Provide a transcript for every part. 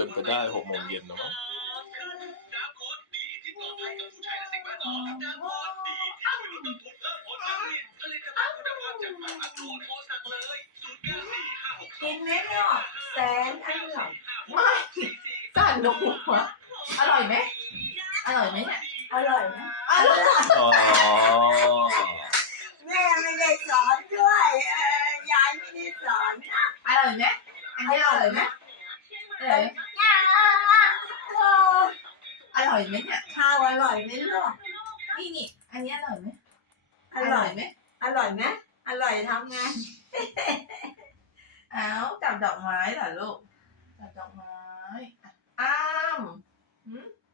เป็นไปได้หกโมงเย็นเนาะกินไหมเนาะแสนอร่อยไม่สั่นดกหัวอร่อยไหมอร่อยไหมเนี่ยอร่อยนะอร่อยอ๋อแม่ไม่ได้สอนด้วยยายไม่ได้สอนนะอร่อยไหมอันนี้อร่อยไหมอร่อยไหมอ ร่อยไหมเนี่ยข้าวอร่อยไหมลูกนี่นี่อันนี้อร่อยไหมอร่อยไหมอร่อยไหมอร่อยทำไงอ้าวจับดอกไม้เหรอลูกจับดอกไม้อะอ้าม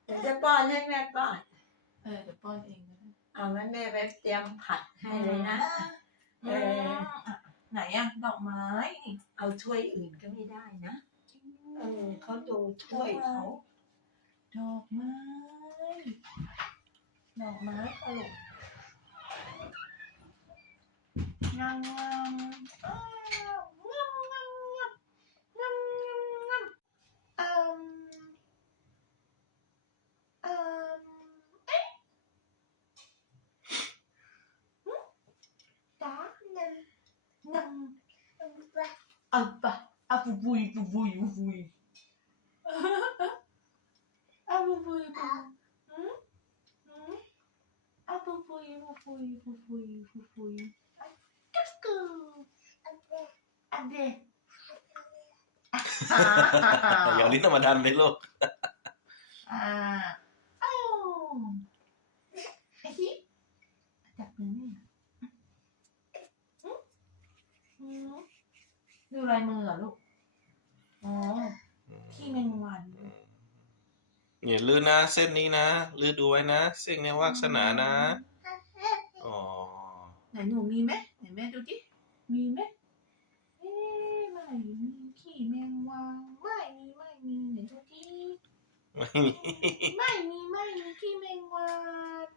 เดี๋ยวจะป้อนให้แม่ป้อนเออเดี๋ยวป้อนเองก็ได้เอางั้นแม่ไปเตรียมผัดให้เลยนะเอออะไหนอะดอกไม้นี่เอาถ้วยอื่นก็ไม่ได้นะเออเขาดูถ้วยเขา ดอกไม้ ดอกไม้ค่ะลูกงามงามอ้าวงามงามงามงามงามเอิ่มอมเอ๊ะหึจ๋านังนังอับปะอับบุยบุบุยบุบุยอับ บุยบุบุยหืมหืมอับบุยบุบุยบุบุยบุบุยอับกุ๊กกูอับเดะ อย่าลิ้นธรรมดาเลยลูก อ่าอ้าวไอ้ที่จับมือนี่หืมหืมดูลายมือเหรอลูก อ๋อ ขี้แมงวัน อย่าลื่นนะเส้นนี้นะลื่นดูไว้นะเส้นเนี้ยวาสนานะอ๋อไหนหนูมีไหมไหนแม่ดูดิมีไหมเอ๊ะไม่มีขี้แมงวันไม่มีไม่มีไหนดูดิไม่มีไม่มีไม่มีขี้แมงวัน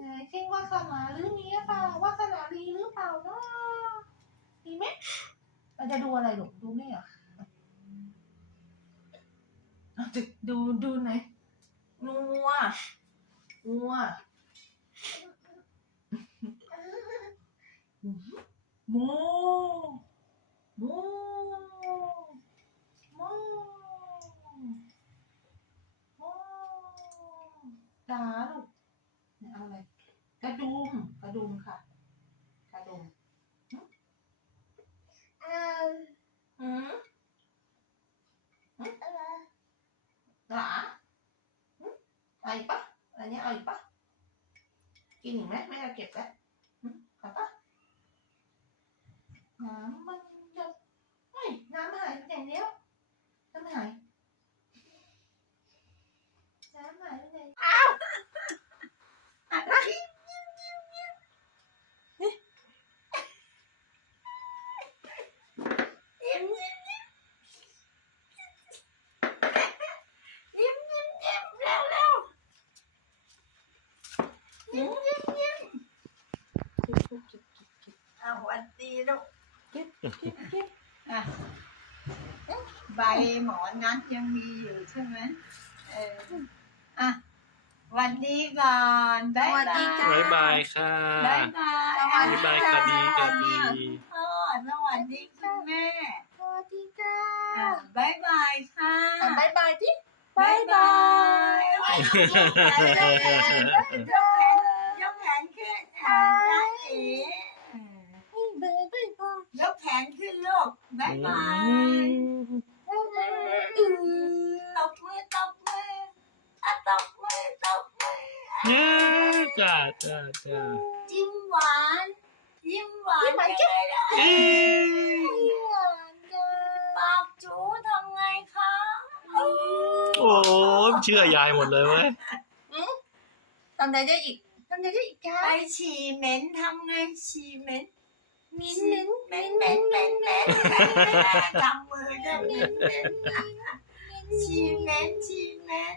ไหนเช่นวาสนาหรือมีหรือเปล่าวาสนาลีหรือเปล่าเนาะมีไหมเราจะดูอะไรหรอดูไหมเหรออะจะ ดูดูไหนงัวงัวโมโมโมโมตาลูกเนี่ยเอาอะไร กระดุม กระดุมค่ะ กระดุมอืมอืมหรออืมเอาอีกปะอันนี้เอาอีกปะกินอีกไหมไม่เอาเก็บแล้วเอาปะน้ำมันจะเฮ้ยน้ำหายไปไหนแล้วน้ำหายน้ำหายไปไหนอ้าวอะไร ยิ้มยิ้มยิ้มยิ้มยิ้มยิ้มเร็วเร็วยิ้มยิ้มยิ้ม เอาหวันดีลูกอะใบหมอนนั้นยังมีอยู่ใช่ไหมเอออะหวันดีก่อนบ๊ายบาย บ๊ายบายค่ะบ๊ายบายบ๊ายบายค่ะดีค่ะดีพ่อสวัสดีคุณแม่สวัสดีจ้าอะบ๊ายบายค่ะอะบายบายที่บ๊ายบายยกแขนยกแขนย บ๊ายบายตบมือตบมืออะตบมือตบมืออะเย้จ้าจ้าจ้ายิ้มหวาน ยิ้มหวานเลยนะเอ๊ะปากจูทำไงคะโอ้ยเชื่อยายหมดเลยเว้ย ทำได้ได้อีกทำได้ได้อีกจ้าไปฉี่เหม็นทำไงฉี่เหม็น มิ้นมิ้นเหม็นเหม็นเหม็นเหม็นจำมือด้วยเหม็นเหม็นชีเม็นฉี่เม็น